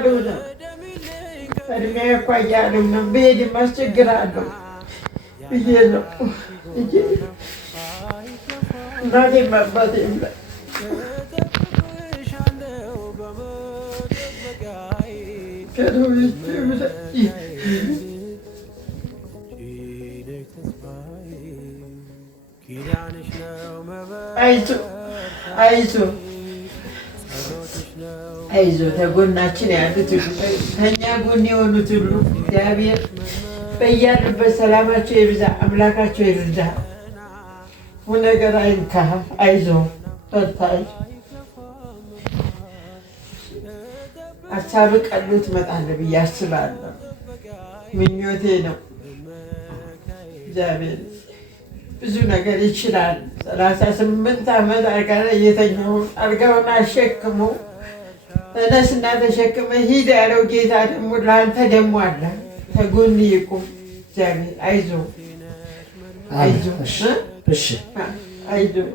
አልሆነም። እድሜ እኮ እያለም ነው ብሄድም አስቸግራለሁ ብዬ ነው እንጂ እናቴም አባቴም ላይ አይዞህ ተጎናችን ያሉት ከእኛ ጎን የሆኑት ሁሉ እግዚአብሔር በያሉበት ሰላማቸው ይብዛ፣ አምላካቸው ይርዳ፣ ነገር አይንካህ። አይዞህ በርታ። ሀሳብ ቀሎ ትመጣለህ ብዬ አስባለሁ። ምኞቴ ነው። እግዚአብሔር ብዙ ነገር ይችላል። 38 ዓመት አልጋ ላይ እየተኛሁ አልጋውን አሸክሞ ተነስና ተሸክመ ሂድ ያለው ጌታ ደግሞ ለአንተ ደግሞ አለ። ከጎን ይቁም እግዚአብሔር። አይዞህ አይዞህ አይዞህ።